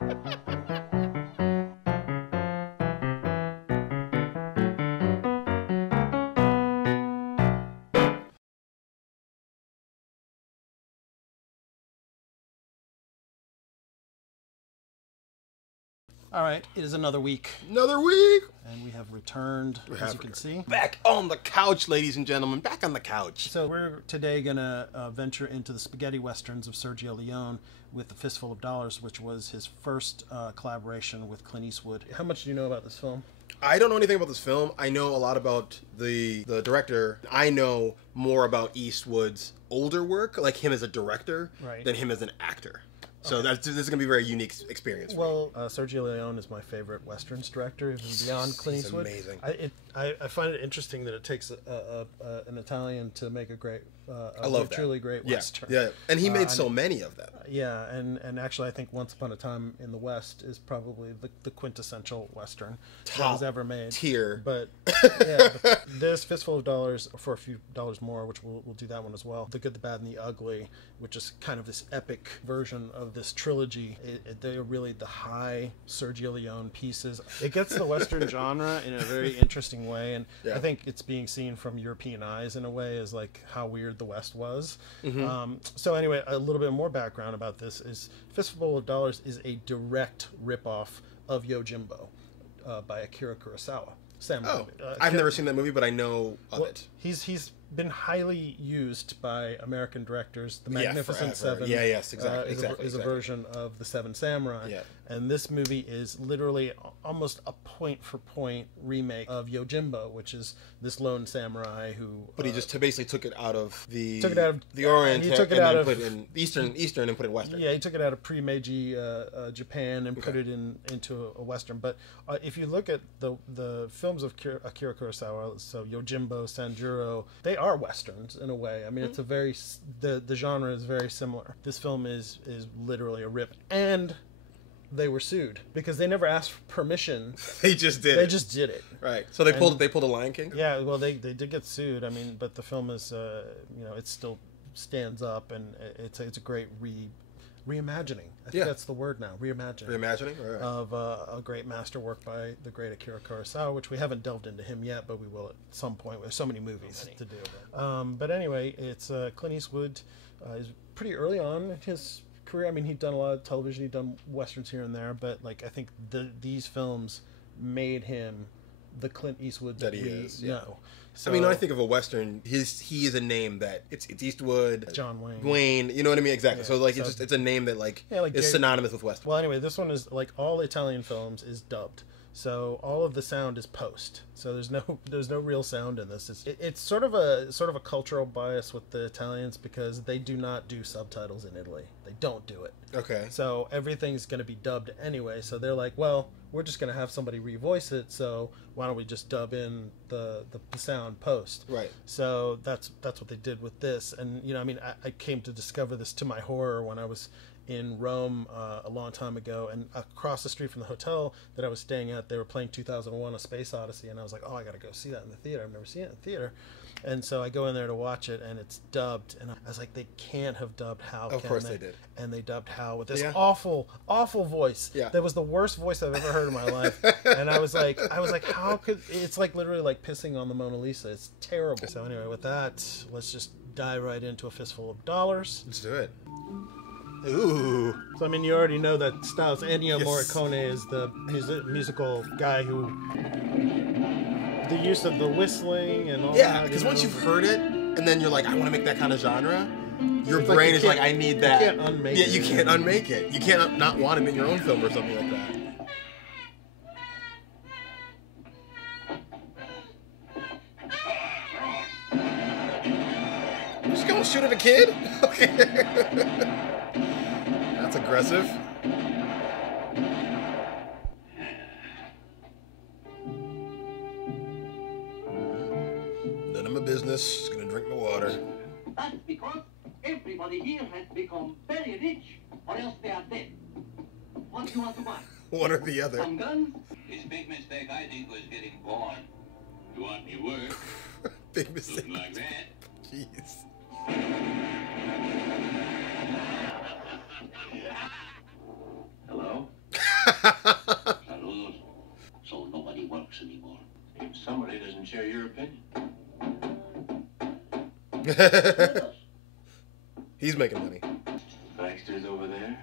All right, it is another week. Another week! And we have returned, as you can see. Back on the couch, ladies and gentlemen. Back on the couch. So we're today going to venture into the spaghetti westerns of Sergio Leone with The Fistful of Dollars, which was his first collaboration with Clint Eastwood. How much do you know about this film? I don't know anything about this film. I know a lot about the director. I know more about Eastwood's older work, like him as a director, than him as an actor. So this is going to be a very unique experience for me. Sergio Leone is my favorite westerns director, even beyond Clint Eastwood. He's amazing. I find it interesting that it takes an Italian to make a great, truly great western. Yeah, and he made so many of them. Yeah, and actually I think Once Upon a Time in the West is probably the quintessential western that was ever made. Tier. But yeah, this Fistful of Dollars, for a few dollars more, which we'll do that one as well. The Good, the Bad, and the Ugly, which is kind of this epic version of this trilogy. They're really the high Sergio Leone pieces. It gets the western genre in a very interesting way, and I think it's being seen from European eyes in a way as like how weird the West was. So anyway, a little bit more background about this is Fistful of Dollars is a direct ripoff of Yojimbo by Akira Kurosawa. I've never seen that movie, but I know of it. He's been highly used by American directors. The Magnificent Seven is a version of The Seven Samurai. Yeah. And this movie is literally almost a point-for-point remake of Yojimbo, which is this lone samurai who... But he just basically took it out of the Orient Orient and then put it in Eastern and put it in Western. Yeah, he took it out of pre-Meiji Japan and put it into a Western. But if you look at the films of Akira Kurosawa, so Yojimbo, Sanjuro, they are Westerns in a way. I mean, it's a very... The genre is very similar. This film is literally a rip. And... they were sued because they never asked for permission. They just did. They just did it. Right. So they pulled a Lion King. Yeah. Well, they did get sued. I mean, but the film is, it still stands up, and it's a great reimagining. I think that's the word now. Reimagining. Reimagining. Right. Of a great masterwork by the great Akira Kurosawa, which we haven't delved into him yet, but we will at some point. There's so many movies to do. But anyway, it's Clint Eastwood is pretty early on in his career. I mean, he'd done a lot of television, he'd done westerns here and there, but like I think these films made him the Clint Eastwood that we know. So, I mean, when I think of a western, he is a name that it's Eastwood, John Wayne. You know what I mean? Exactly. Yeah. So like it's a name that is synonymous with western. Well, anyway, this one is like all Italian films is dubbed. So all of the sound is post. So there's no real sound in this. It's sort of a cultural bias with the Italians because they do not do subtitles in Italy. They don't do it. Okay. So everything's going to be dubbed anyway. So they're like, well, we're just going to have somebody revoice it. So why don't we just dub in the sound post? Right. So that's what they did with this. And I mean, I came to discover this to my horror when I was in Rome a long time ago, and across the street from the hotel that I was staying at, they were playing 2001: A Space Odyssey, and I was like, oh, I gotta go see that in the theater. I've never seen it in the theater. And so I go in there to watch it, and it's dubbed, and I was like, they can't have dubbed Hal. Of course they did. And they dubbed Hal with this awful voice. Yeah. That was the worst voice I've ever heard in my life. And I was like, how could... It's like literally like pissing on the Mona Lisa. It's terrible. So anyway, with that, let's just dive right into A Fistful of Dollars. Let's do it. Ooh. So, I mean, you already know that Styles Ennio Morricone is the musical guy who... The use of the whistling and all that. Yeah, because once you've heard it, and then you're like, I want to make that kind of genre, your brain is like, I need that. You can't unmake it. Yeah, you can't unmake it. You can't not want it in your own film or something like that. I'm just gonna shoot at a kid? Okay. That's aggressive. None of my business. Just gonna drink my water. That's because everybody here has become very rich, or else they are dead. What do you want to buy? One or the other. Some guns? His big mistake, I think, was getting born. You want me work? Big mistake. Something like that. Jeez. Hello? He's making money. Baxter's over there.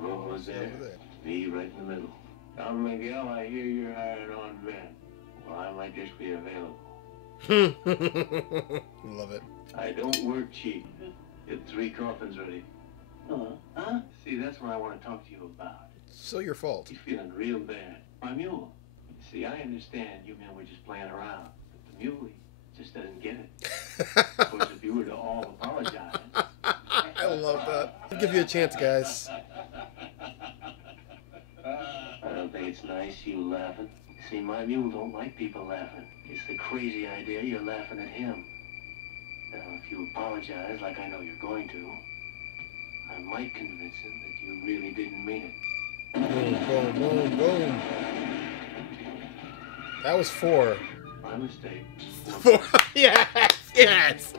Rojo's there. Me right in the middle. Don Miguel, I hear you're hiring on men. Well, I might just be available. Love it. I don't work cheap. Get 3 coffins ready. Huh? See, that's what I want to talk to you about. So your fault. You're feeling real bad. My mule. See, I understand you men were just playing around, but the muley just doesn't get it. Of course, if you were to all apologize. I love that. I'll give you a chance, guys. I don't think it's nice you laughing. See, my mule don't like people laughing. It's the crazy idea you're laughing at him. Now, if you apologize like I know you're going to, I might convince him that you really didn't mean it. Boom, boom, boom, boom. That was 4. My mistake. 4. Yes, yes.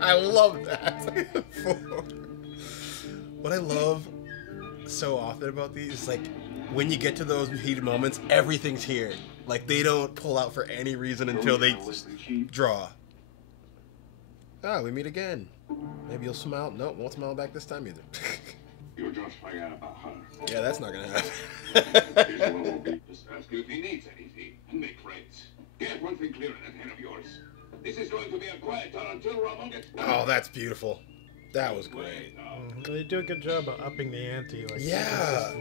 I love that. 4. What I love so often about these is like when you get to those heated moments, everything's here. Like they don't pull out for any reason until they draw. Ah, we meet again. Maybe you'll smile. No, won't smile back this time either. You just forgot about her. Yeah, that's not gonna happen. Just ask him if he needs anything and make friends. Get one thing clear in that head of yours. This is going to be a quiet town until Ramon gets back. Oh, that's beautiful. That was great. They do a good job of upping the ante. Like, yeah,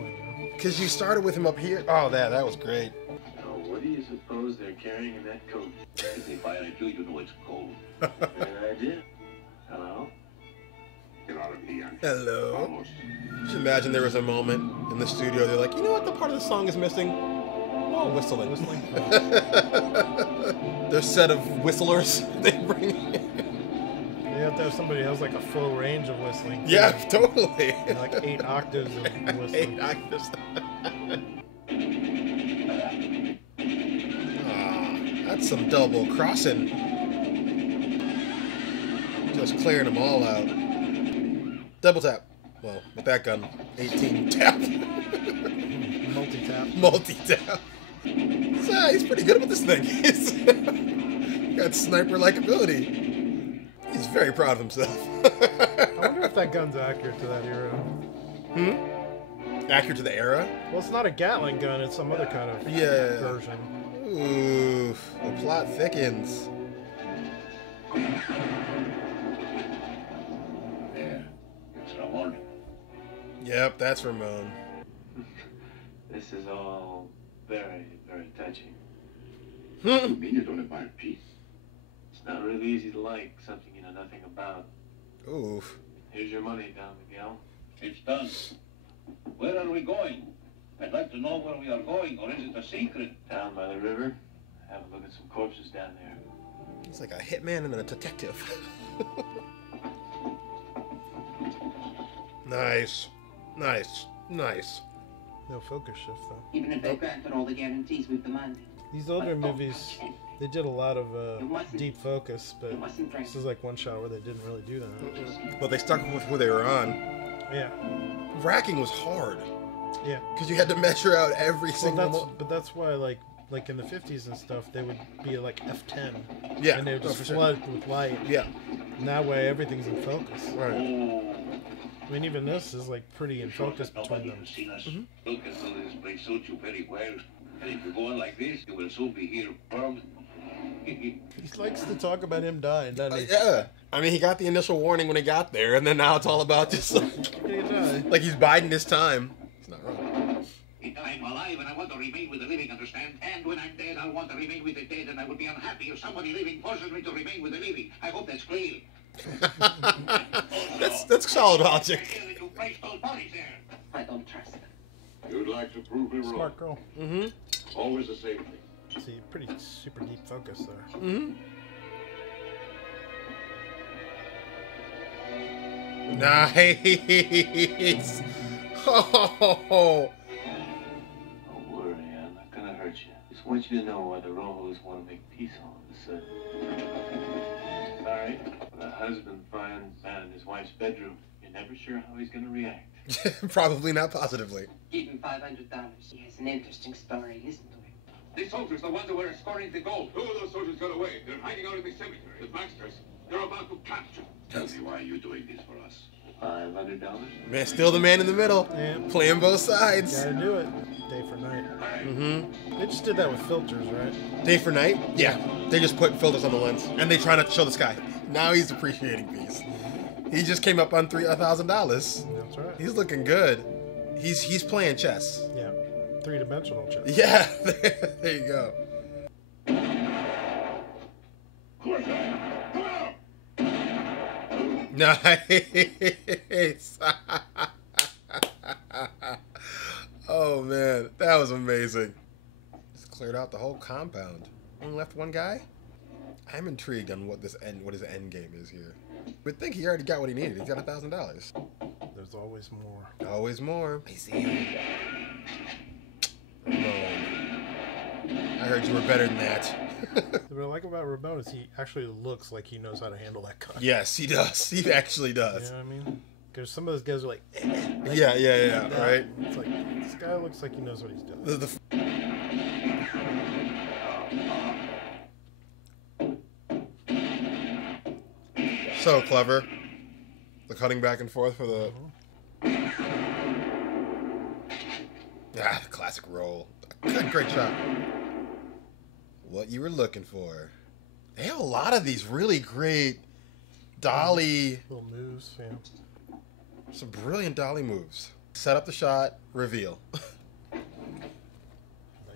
because you started with him up here. Oh, that was great. Now, what do you suppose they're carrying in that coat? If they fire at you, you know it's cold. An idea? Hello? Get out of here. Hello. Almost. Just imagine there was a moment in the studio. They're like, you know what? The part of the song is missing. Oh, whistling. Their set of whistlers they bring in. You have to have somebody who has like a full range of whistling. Yeah, totally. And like 8 octaves of whistling. 8 octaves. That's some double crossing. Just clearing them all out. Double tap. Well, with that gun, 18 tap. Multi-tap. Multi-tap. So, he's pretty good with this thing. He's got sniper-like ability. He's very proud of himself. I wonder if that gun's accurate to that era. Accurate to the era? Well, it's not a Gatling gun. It's some other kind of version. Ooh, the plot thickens. There. It's Ramon. Yep, that's Ramon. This is all very, very touching. You mean you don't admire peace? It's not really easy to like something you know nothing about. Oof. Here's your money, Don Miguel. It's done. Where are we going? I'd like to know where we are going, or is it a secret? Down by the river. Have a look at some corpses down there. It's like a hitman and a detective. Nice. Nice. Nice. No focus shift, though. Even if they granted all the guarantees we've demanded. These older movies, they did a lot of deep focus, but this is like one shot where they didn't really do that. But they stuck with who they were on. Yeah. Racking was hard. Yeah. Because you had to measure out every single... But that's why, like in the 50s and stuff, they would be like F10. Yeah. And they would just flood with light. Yeah. And that way, everything's in focus. Right. I mean, even this is like pretty in focus between them. Look, as though this place suits you very well. And if you go on like this, you will soon be here permanent. He likes to talk about him dying, doesn't he? Yeah. I mean, he got the initial warning when he got there, and then now it's all about just like he's biding his time. It's not wrong. I'm alive and I want to remain with the living, understand? And when I'm dead, I want to remain with the dead, and I would be unhappy if somebody living forces me to remain with the living. I hope that's clear. that's solid logic. I don't trust them. You'd like to prove me wrong. Smart girl. Mm-hmm. Always the same thing. See, pretty super deep focus there. Mm-hmm. Nice. Oh. Don't worry, I'm not gonna hurt you. Just want you to know why the Rojos want to make peace all of a sudden. Sorry, when a husband finds man in his wife's bedroom, you're never sure how he's gonna react. Probably not positively. Give him $500. He has an interesting story. Listen to him. These soldiers, the ones who were escorting the gold. Two of those soldiers got away. They're hiding out in the cemetery. The Baxters, they're about to capture. Tell me why you're doing this for us. $500? Man, still the man in the middle. Yeah. Playing both sides. Gotta do it. Day for night. Mm-hmm. They just did that with filters, right? Day for night? Yeah. They just put filters on the lens. And they try not to show the sky. Now he's appreciating these. He just came up on $1,000. That's right. He's looking good. He's playing chess. Yeah. 3-dimensional chess. Yeah. There you go. Nice. Oh man, that was amazing. Just cleared out the whole compound. Only left one guy. I'm intrigued on what his end game is here. We'd think he already got what he needed. He's got $1,000. There's always more. Always more. I see you. Ramon. I heard you were better than that. What I like about Ramon is he actually looks like he knows how to handle that gun. Yes, he does. He actually does. You know what I mean? Because some of those guys are like, Yeah, right? It's like, this guy looks like he knows what he's doing. So clever. The cutting back and forth for the... Ah, the classic roll. Good, great shot. What you were looking for. They have a lot of these really great dolly... Little moves, yeah. Some brilliant dolly moves. Set up the shot, reveal.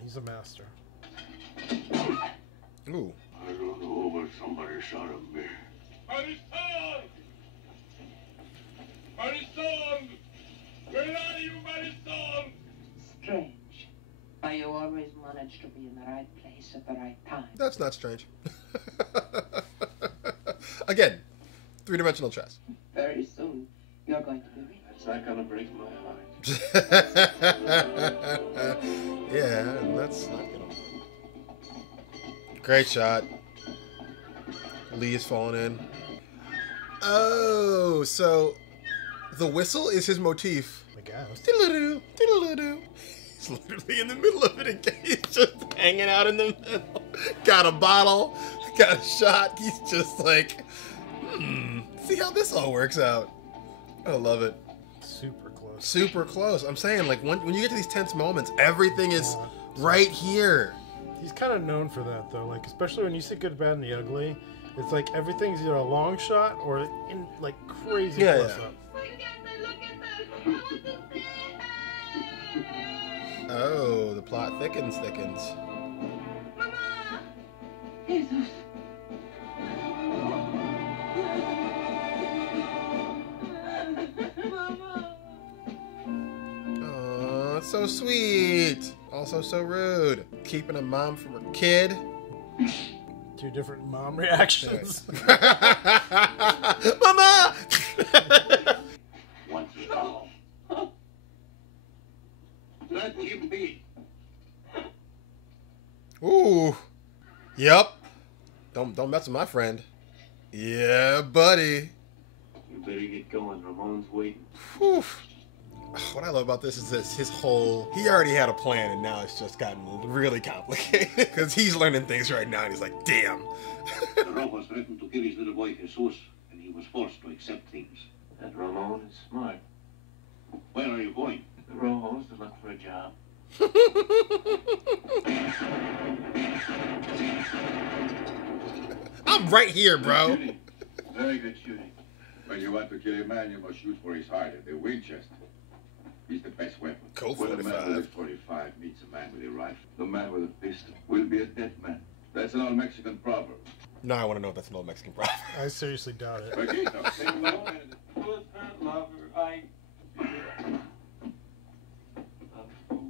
He's a master. Ooh. I don't know, but somebody shot at me. Marisol! Marisol! Where are you, Marisol? Strange. How you always manage to be in the right place at the right time. That's not strange. Again, 3-dimensional chess. Very soon, you're going to be rich. It's not gonna break my heart. Yeah, that's not gonna... Great shot. Lee is falling in. Oh, so the whistle is his motif. I guess. Diddle-doo, diddle-doo. He's literally in the middle of it again. He's just hanging out in the middle. Got a bottle, got a shot. He's just like, see how this all works out. I love it. Super close. Super close. I'm saying, like, when you get to these tense moments, everything is right here. He's kind of known for that, though. Like, especially when you see Good, Bad, and the Ugly, it's like everything's either a long shot or in like crazy close up. Oh, the plot thickens. Jesus. Oh, it's so sweet. Also so rude. Keeping a mom from her kid. 2 different mom reactions. Mama! Once and all. Let him be. Ooh. Yep. Don't mess with my friend. Yeah, buddy. You better get going. Ramon's waiting. Whew. What I love about this is his whole... He already had a plan, and now it's just gotten really complicated. Because he's learning things right now, and he's like, damn. The Rojos threatened to kill his little boy Jesus, and he was forced to accept things. That Ramon is smart. Where are you going? The Rojos to look for a job. I'm right here, bro. Shooting. Very good shooting. When you want to kill a man, you must shoot for his heart. And the Winchester is the best weapon. Colt When a man with 45. a 45 meets a man with a rifle, the man with a pistol will be a dead man. That's an old Mexican proverb. Now I want to know if that's an old Mexican proverb. I seriously doubt it. Paquito, Say hello and put her lover, I...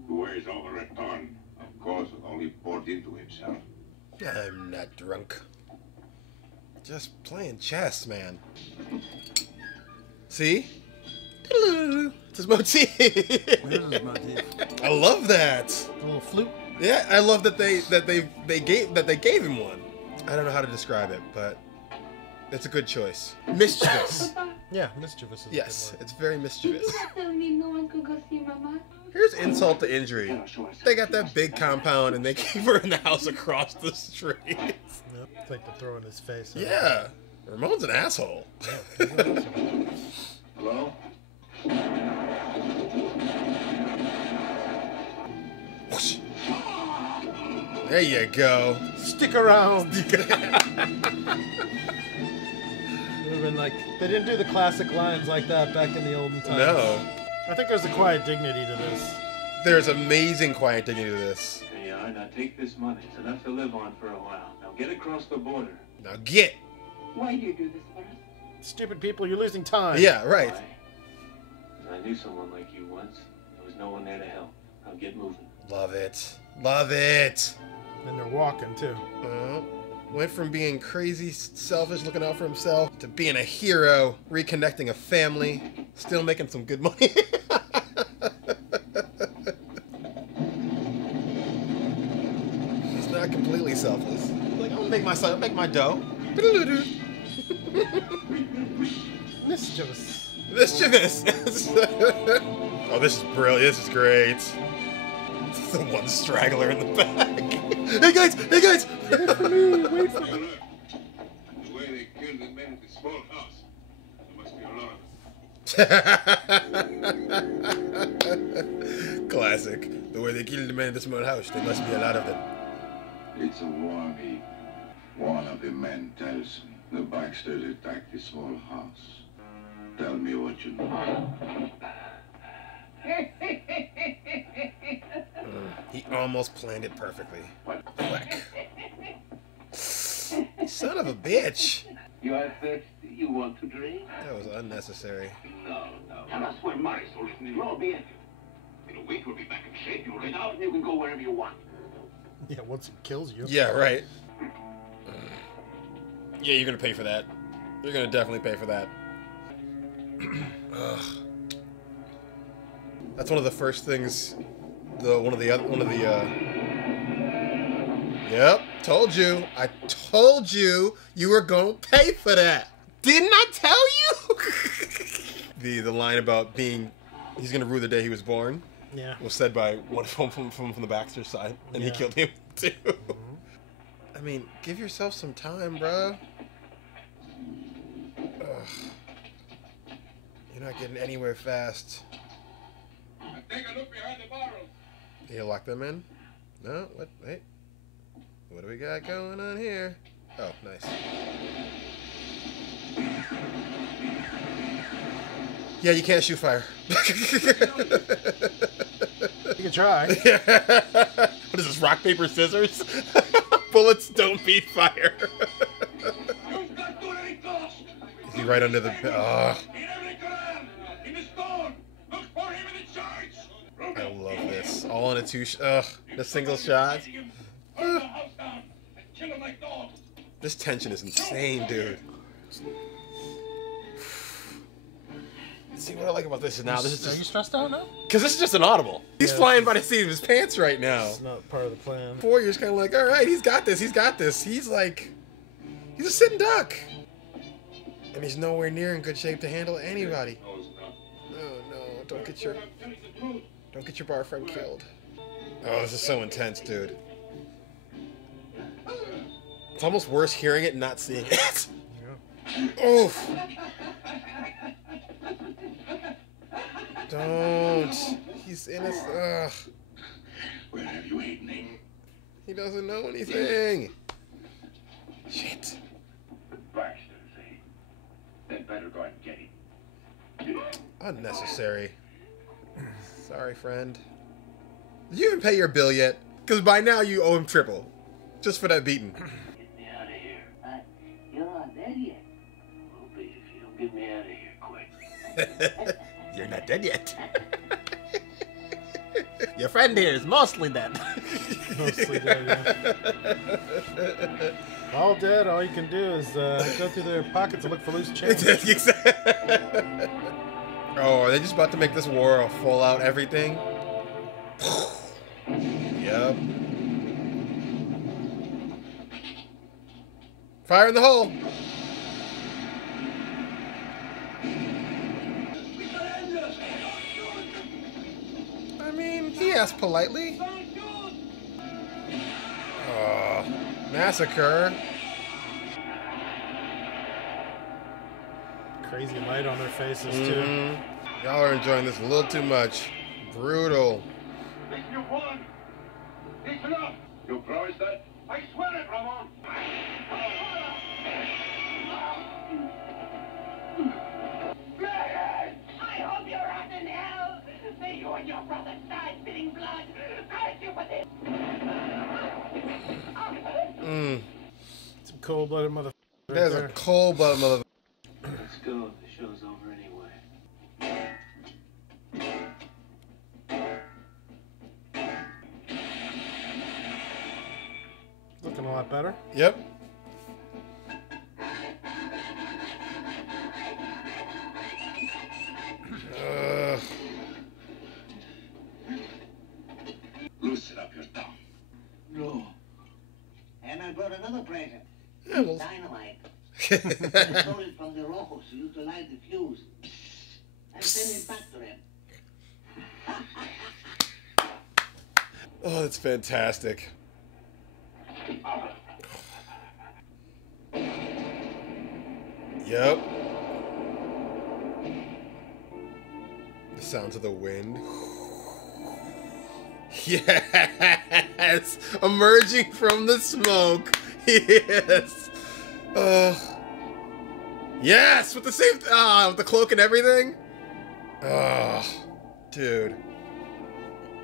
who weighs over a ton, of course, only poured into himself. I'm not drunk. Just playing chess, man. See? It's his motif. I love that. A little flute. Yeah, I love that they gave him one. I don't know how to describe it, but it's a good choice. Mischievous. Yeah, mischievous is Yes, a good it's very mischievous. Tell me no one could go see Mama. Here's insult to injury. They got that big compound and they keep her in the house across the street. Yep. It's like the throw in his face. Yeah. Ramon's an asshole. Yeah, he's an asshole. Hello? Whoosh. There you go. Stick around. It would have been like, they didn't do the classic lines like that back in the olden times. No. I think there's a quiet dignity to this. There's amazing quiet dignity to this. There you are. Now take this money. It's enough to live on for a while. Now get across the border. Now get. Why do you do this for us? Stupid people, you're losing time. Yeah, right. Why? 'Cause I knew someone like you once. There was no one there to help. Now get moving. Love it. Love it. And they're walking too. Went from being crazy, selfish, looking out for himself, to being a hero, reconnecting a family, still making some good money. He's not completely selfless. Like, I'll make my dough. Mischievous. Mischievous. Oh, this is brilliant. This is great. The one straggler in the back. Hey guys! Hey guys! Wait for me! Wait for me! The way they killed the men at the small house. There must be a lot of them. Classic. The way they killed the men at the small house. There must be a lot of them. It's a war heap. One of the men tells me the Baxters attacked the small house. Tell me what you know. He almost planned it perfectly. Whack. Son of a bitch. You are thirsty? You want to drink? That was unnecessary. No. Tell us where Marisol is. You'll be in a week. We'll be back in shape. You'll get out and you can go wherever you want. Yeah, once it kills you. Yeah, right. Yeah, you're gonna pay for that. You're gonna definitely pay for that. Ugh. That's one of the first things. Yep, told you. I told you you were gonna pay for that. Didn't I tell you? the line about he's gonna rue the day he was born. Yeah. Was said by one from the Baxter side, and he killed him too. I mean, give yourself some time, bro. Ugh. You're not getting anywhere fast. Take a look behind the barrel. You lock them in? No? What? Wait. What do we got going on here? Oh, nice. Yeah, you can't shoot fire. You can try. What is this, rock, paper, scissors? Bullets don't beat fire. Is he right under the... I love this. All in a the single shot. This tension is insane, dude. See, what I like about this is now, this is Are you stressed out now? because this is just an audible. He's flying by the seat of his pants right now. It's not part of the plan. Before, you're just kind of like, all right, he's got this, he's got this. He's like, he's a sitting duck. And he's nowhere near in good shape to handle anybody. No, don't get your bar friend killed. Oh, this is so intense, dude. It's almost worse hearing it and not seeing it. Yeah. Oof. Don't. He's innocent. Ugh. Where have you eaten him? He doesn't know anything. Shit. The Baxters, eh? Then better go and get him. Unnecessary. Sorry, friend. Did you even pay your bill yet? Because by now you owe him triple. Just for that beating. Get me out of here. You're not dead yet. Will be if you don't get me out of here quick. You're not dead yet. Your friend here is mostly dead. Mostly dead, yeah. All dead, all you can do is go through their pockets and look for loose change. Oh, are they just about to make this war a full-out everything? Yep. Fire in the hole! I mean, mean, he asked politely. Oh, massacre. Crazy light on their faces, too. Y'all are enjoying this a little too much. Brutal. Listen, you won. It's enough. You promise that? I swear it, Ramon. I hope you're out in hell. May you and your brother die spitting blood. Curse you for this. Some cold-blooded motherfuckers. There's a cold-blooded motherfucker. Let's go. The show's over anyway. Looking a lot better. Yep. Loosen up your tongue. No. And I brought another present. Yeah, well, Dynamite. I stole it from the Rojos who used to light the fuse. I'm sending it back to them. oh, that's fantastic. Yep. The sounds of the wind. Yes! Emerging from the smoke. Yes! Yes! With the same... with the cloak and everything? Dude.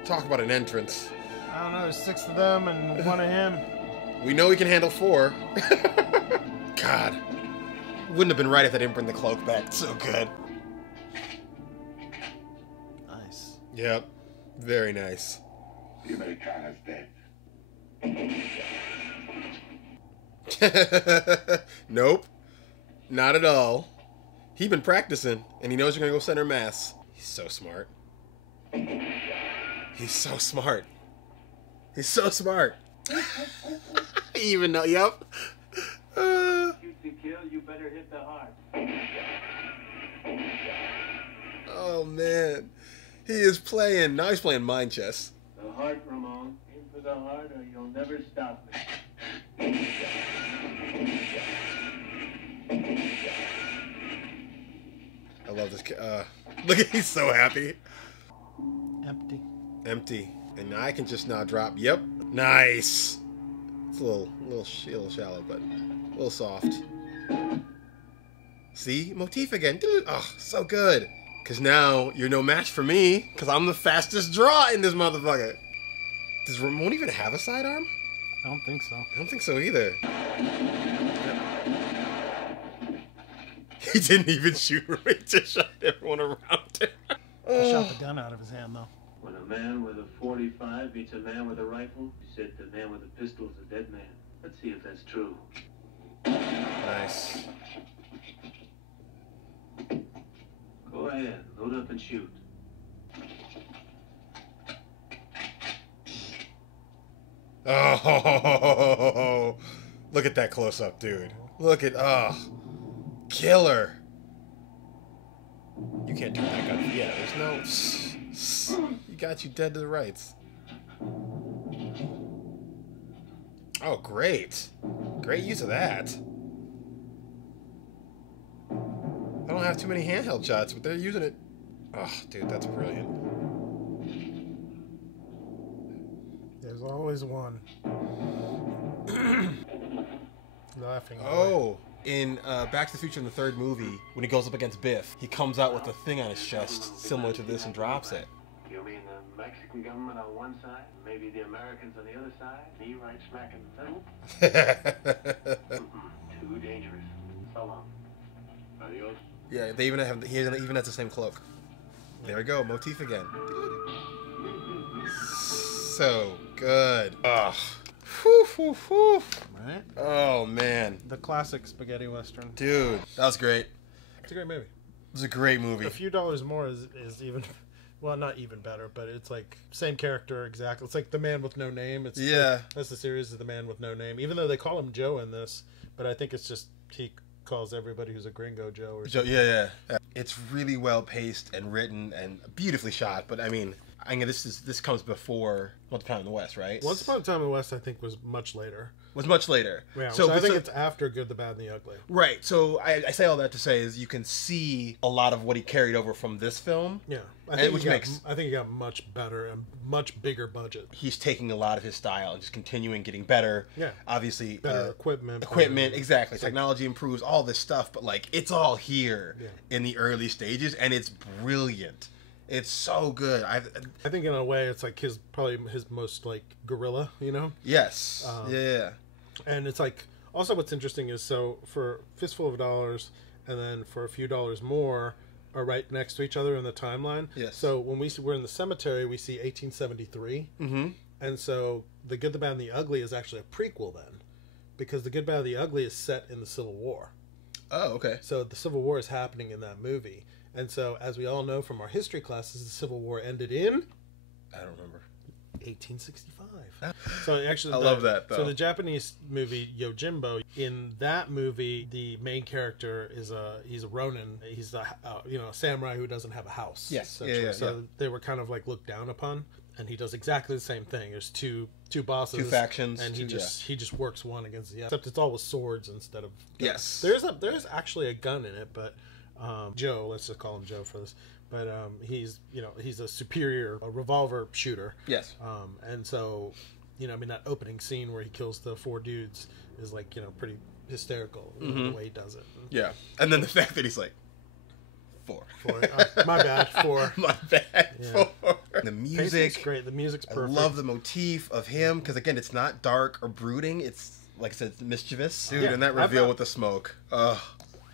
Talk about an entrance. I don't know, there's 6 of them and 1 of him. We know he can handle 4. God. Wouldn't have been right if they didn't bring the cloak back. So good. Nice. Yep. Very nice. The Americana's dead. Nope. Not at all. He's been practicing, and he knows you're going to go center mass. He's so smart. He's so smart. He's so smart. Even though, yep. Shoot to kill, you better hit the heart. Oh, man. He is playing. Now he's playing mind chess. The heart, Ramon. Aim for the heart or you'll never stop me. I love this kid. Look at he's so happy. Empty. Empty. And I can just now drop. Yep. Nice. It's a little shallow, but a little soft. See? Motif again. Dude. Oh, so good. Because now you're no match for me. Because I'm the fastest draw in this motherfucker. Does Ramon even have a sidearm? I don't think so. I don't think so either. He didn't even shoot. He just shot everyone around him. I shot the gun out of his hand, though. When a man with a 45 beats a man with a rifle, you said the man with a pistol is a dead man. Let's see if that's true. Nice. Go ahead, load up and shoot. Oh, look at that close up, dude. Look at, killer. You can't turn that gun. Yeah, there's no. You got you dead to the rights. Oh, great. Great use of that. I don't have too many handheld shots, but they're using it. Oh, dude, that's brilliant. There's always one. Laughing. Oh, in Back to the Future in the 3rd movie, when he goes up against Biff, he comes out with a thing on his chest similar to this and drops it. You mean the Mexican government on one side, maybe the Americans on the other side, me right smack in the middle? Too dangerous. So long. Adios. Yeah, they even have. He even has the same cloak. There we go, motif again. So good. Ugh. Whew, whew, whew. Right? Oh man. The classic spaghetti western. Dude, that was great. It's a great movie. It was a great movie. A few dollars more is even, well, not even better, but it's like same character exactly. It's like The Man with No Name. It's that's the series of The Man with No Name. Even though they call him Joe in this, but I think it's just he calls everybody who's a gringo Joe or something. Yeah. It's really well paced and written and beautifully shot. But I mean, I mean, this comes before Once Upon a Time in the West, right? Once Upon a Time in the West, I think, was much later. Was much later. Yeah, so I think it's after Good, the Bad, and the Ugly. Right. So I say all that to say is you can see a lot of what he carried over from this film. Yeah. I think he got much better and much bigger budget. He's taking a lot of his style and just continuing getting better. Yeah. Obviously. Better equipment. Exactly. Technology improves, all this stuff, but like it's all here in the early stages, and it's brilliant. It's so good. I think in a way it's like probably his most like guerrilla, you know? Yes. Yeah. And it's like, also what's interesting is, so for Fistful of Dollars and then For a Few Dollars More are right next to each other in the timeline. Yes. So when we're in the cemetery, we see 1873. Mm-hmm. And so The Good, the Bad, and the Ugly is actually a prequel then. Because The Good, Bad, and the Ugly is set in the Civil War. Oh, okay. So the Civil War is happening in that movie. And so, as we all know from our history classes, the Civil War ended in... I don't remember. 1865. So actually, I love that, though. So the Japanese movie Yojimbo, in that movie, the main character he's a Ronin. He's a samurai who doesn't have a house. Yes. So they were kind of like looked down upon, and he does exactly the same thing. There's two bosses, two factions, and he just works one against the other. Except it's all with swords instead of guns. Yes. There's actually a gun in it, but Joe, let's just call him Joe for this. But he's a superior revolver shooter. Yes. And so, that opening scene where he kills the 4 dudes is like, pretty hysterical the way he does it. Yeah. And then the fact that he's like, 4. My bad, 4. My bad, yeah. 4. The music's great. The music's perfect. I love the motif of him because, again, it's not dark or brooding. It's, like I said, it's mischievous. Dude, and that reveal with the smoke. Ugh.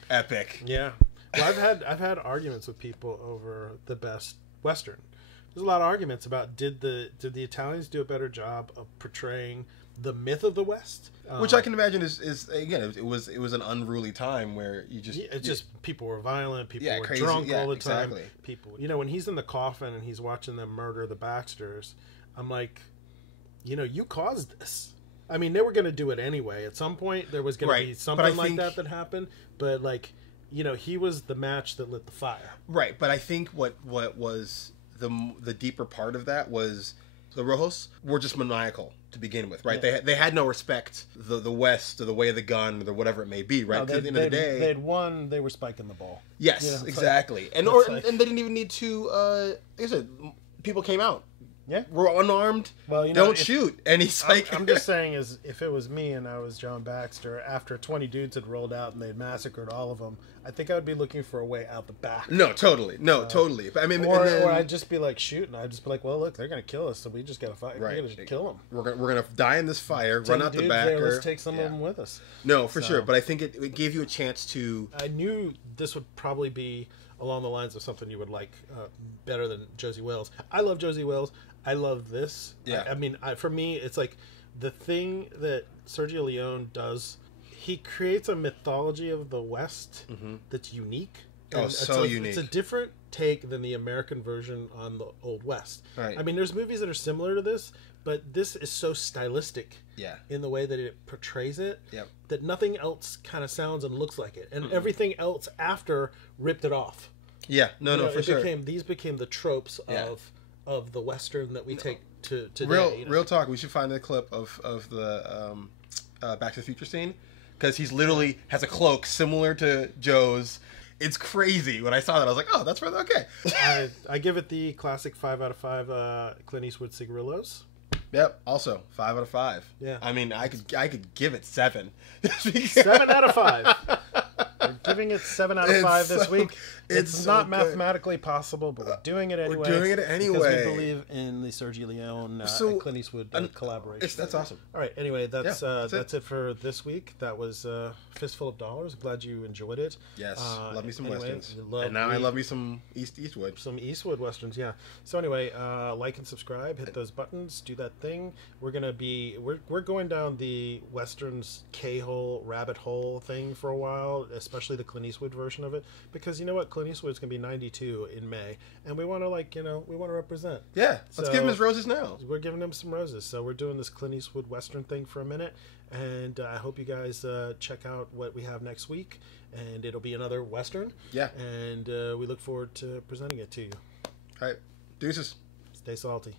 Epic. Yeah. Well, I've had arguments with people over the best Western. There's a lot of arguments about did the Italians do a better job of portraying the myth of the West, which I can imagine is again it was an unruly time where people were violent, people were crazy, drunk all the time. Exactly. People, when he's in the coffin and he's watching them murder the Baxters, I'm like, you caused this. I mean, they were going to do it anyway. At some point, there was going to be something like that happened, but like. He was the match that lit the fire. Right, but I think what was the deeper part of that was the Rojos were just maniacal to begin with, right? Yeah. They had no respect the West or the way of the gun or whatever it may be, right? Because at the end of the day, they'd won. They were spiking the ball. Yes, exactly. And they didn't even need to. Like I said, people came out. Yeah, we're unarmed. Well, don't shoot. And he's like, I'm just saying, is if it was me and I was John Baxter, after 20 dudes had rolled out and they'd massacred all of them, I think I would be looking for a way out the back. No, totally. But I mean, or I'd just be like shooting. I'd just be like, well, look, they're gonna kill us, so we just gotta fight. Right, we're gonna kill them. We're gonna die in this fire. Run out the back. Let's take some of them with us. No, for sure. But I think it gave you a chance to. I knew this would probably be along the lines of something you would like better than Josie Wales. I love Josie Wales. I love this. Yeah. I mean, for me, it's like the thing that Sergio Leone does. He creates a mythology of the West that's unique. Unique. It's a different take than the American version on the Old West. Right. I mean, there's movies that are similar to this, but this is so stylistic in the way that it portrays it that nothing else kind of sounds and looks like it. And everything else after ripped it off. Yeah. For sure. These became the tropes of the Western that we take to today. Real talk. We should find a clip of the Back to the Future scene because he's literally has a cloak similar to Joe's. It's crazy. When I saw that, I was like, "Oh, that's really okay." I give it the classic 5 out of 5 Clint Eastwood cigarillos. Yep. Also 5 out of 5. Yeah. I mean, I could give it 7. 7 out of 5. We're giving it 7 out of 5 this week. It's not mathematically possible, but we're doing it anyway. We're doing it anyway because we believe in the Sergio Leone and Clint Eastwood collaboration. That's awesome. All right. Anyway, that's it for this week. That was Fistful of Dollars. Glad you enjoyed it. Yes. Love me some westerns. And now I love me some Eastwood. Some Eastwood westerns. Yeah. So anyway, like and subscribe. Hit those buttons. Do that thing. We're going down the westerns K-hole rabbit hole thing for a while, especially the Clint Eastwood version of it, because you know what, Clint Eastwood's gonna be 92 in May, and we want to represent. Yeah, let's give him his roses now. We're giving him some roses, so we're doing this Clint Eastwood western thing for a minute, and I hope you guys check out what we have next week, and it'll be another western. Yeah, and we look forward to presenting it to you. All right, deuces. Stay salty.